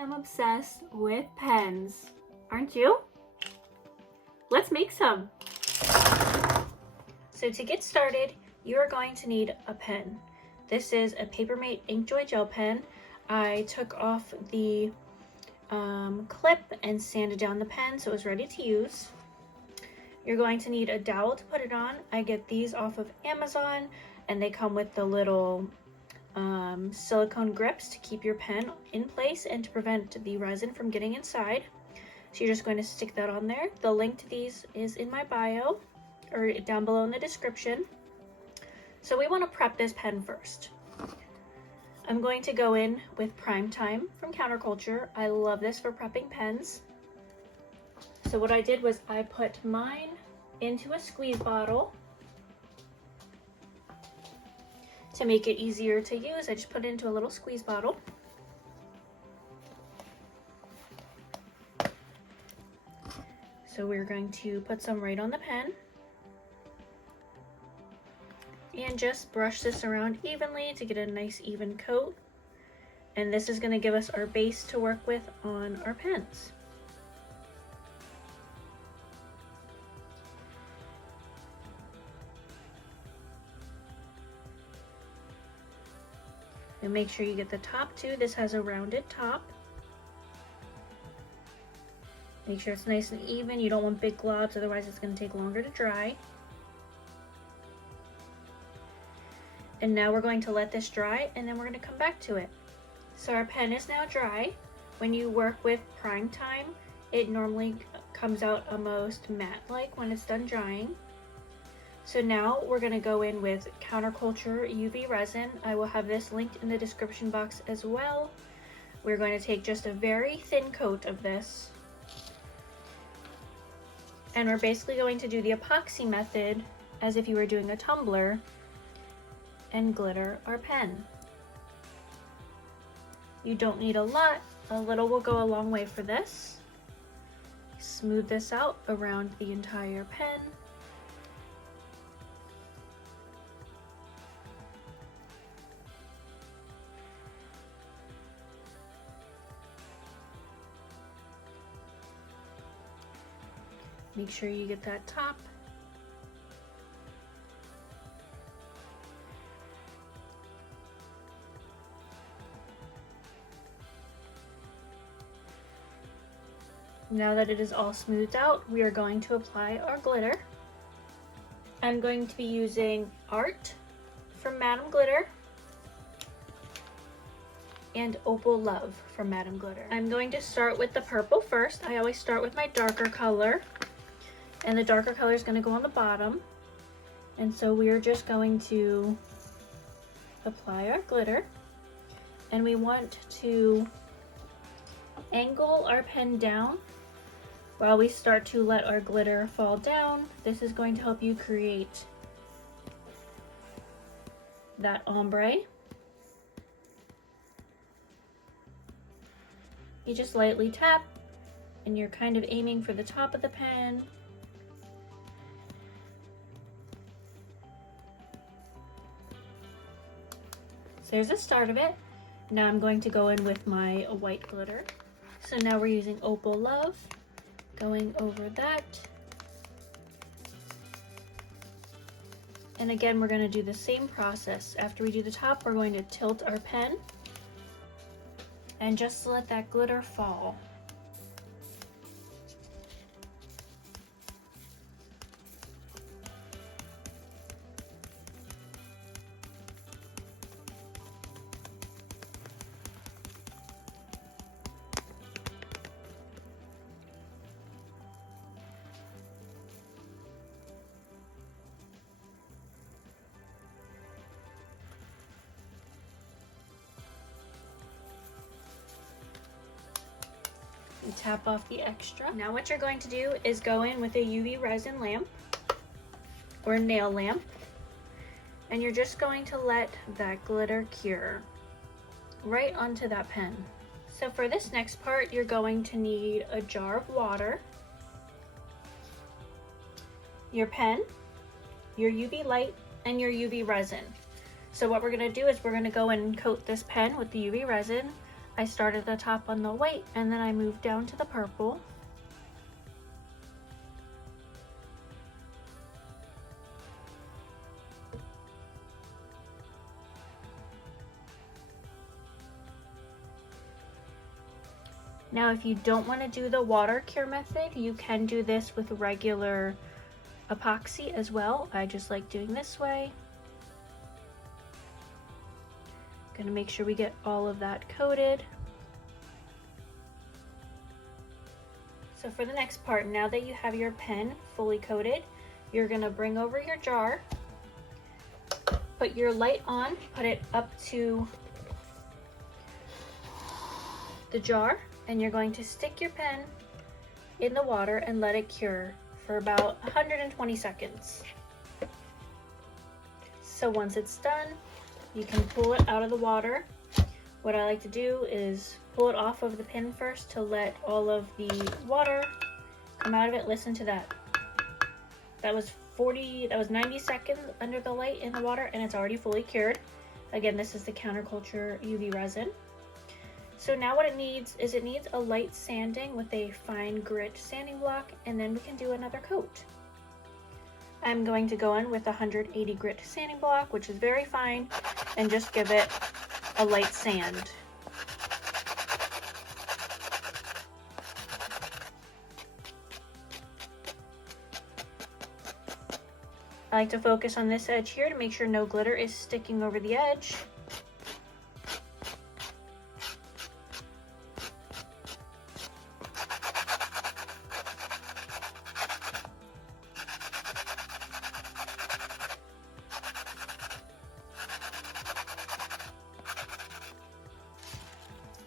am obsessed with pens. Aren't you? Let's make some. So to get started, you are going to need a pen. This is a Papermate Inkjoy gel pen. I took off the clip and sanded down the pen so it was ready to use. You're going to need a dowel to put it on. I get these off of Amazon and they come with the little silicone grips to keep your pen in place and to prevent the resin from getting inside. So you're just going to stick that on there. The link to these is in my bio or down below in the description. So we want to prep this pen first. I'm going to go in with Prime Time from Counterculture. I love this for prepping pens. So what I did was I put mine into a squeeze bottle. To make it easier to use, I just put it into a little squeeze bottle. So we're going to put some right on the pen. And just brush this around evenly to get a nice even coat. And this is going to give us our base to work with on our pens. And make sure you get the top too. This has a rounded top. Make sure it's nice and even. You don't want big globs, otherwise it's going to take longer to dry. And now we're going to let this dry and then we're going to come back to it. So our pen is now dry. When you work with Prime Time, it normally comes out almost matte-like when it's done drying. So now we're going to go in with Counterculture UV resin. I will have this linked in the description box as well. We're going to take just a very thin coat of this. And we're basically going to do the epoxy method as if you were doing a tumbler and glitter our pen. You don't need a lot. A little will go a long way for this. Smooth this out around the entire pen. Make sure you get that top. Now that it is all smoothed out, we are going to apply our glitter. I'm going to be using Art from Madame Glitter and Opal Love from Madame Glitter. I'm going to start with the purple first. I always start with my darker color. And the darker color is going to go on the bottom. And so we are just going to apply our glitter. And we want to angle our pen down while we start to let our glitter fall down. This is going to help you create that ombre. You just lightly tap and you're kind of aiming for the top of the pen. So there's the start of it. Now I'm going to go in with my white glitter. So now we're using Opal Love, going over that. And again, we're going to do the same process. After we do the top, we're going to tilt our pen and just let that glitter fall. You tap off the extra. Now what you're going to do is go in with a UV resin lamp or nail lamp, and you're just going to let that glitter cure right onto that pen. So for this next part, you're going to need a jar of water, your pen, your UV light, and your UV resin. So what we're going to do is we're going to go in and coat this pen with the UV resin. I started at the top on the white and then I moved down to the purple. Now, if you don't want to do the water cure method, you can do this with regular epoxy as well. I just like doing this way. Gonna make sure we get all of that coated. So for the next part, now that you have your pen fully coated, you're gonna bring over your jar, put your light on, put it up to the jar, and you're going to stick your pen in the water and let it cure for about 120 seconds. So once it's done, you can pull it out of the water. What I like to do is pull it off of the pin first to let all of the water come out of it. Listen to that. That was 90 seconds under the light in the water, and it's already fully cured. Again, this is the Counterculture UV resin. So now what it needs is a light sanding with a fine grit sanding block, and then we can do another coat. I'm going to go in with a 180 grit sanding block, which is very fine, and just give it a light sand. I like to focus on this edge here to make sure no glitter is sticking over the edge.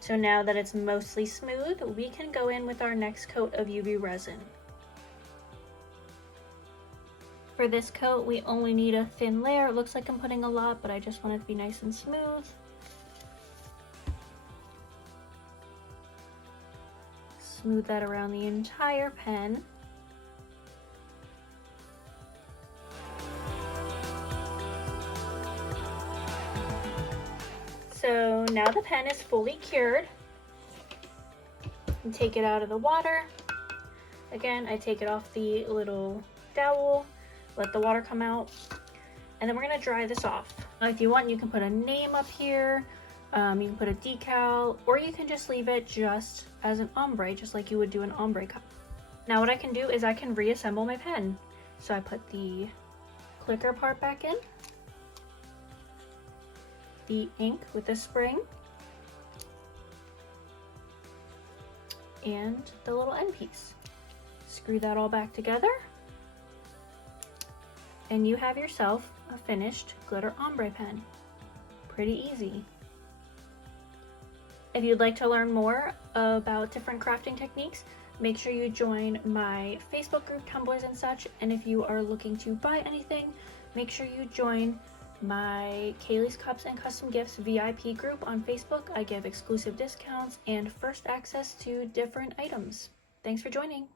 So now that it's mostly smooth, we can go in with our next coat of UV resin. For this coat, we only need a thin layer. It looks like I'm putting a lot, but I just want it to be nice and smooth. Smooth that around the entire pen. So now the pen is fully cured. And take it out of the water. Again, I take it off the little dowel, let the water come out, and then we're gonna dry this off. If you want, you can put a name up here, you can put a decal, or you can just leave it just as an ombre, just like you would do an ombre cup. Now what I can do is I can reassemble my pen. So I put the clicker part back in, the ink with the spring, and the little end piece. Screw that all back together, and you have yourself a finished glitter ombre pen. Pretty easy. If you'd like to learn more about different crafting techniques, make sure you join my Facebook group, Tumblers and such, and if you are looking to buy anything, make sure you join my Kaylee's Cups and Custom Gifts VIP group on Facebook. I give exclusive discounts and first access to different items. Thanks for joining.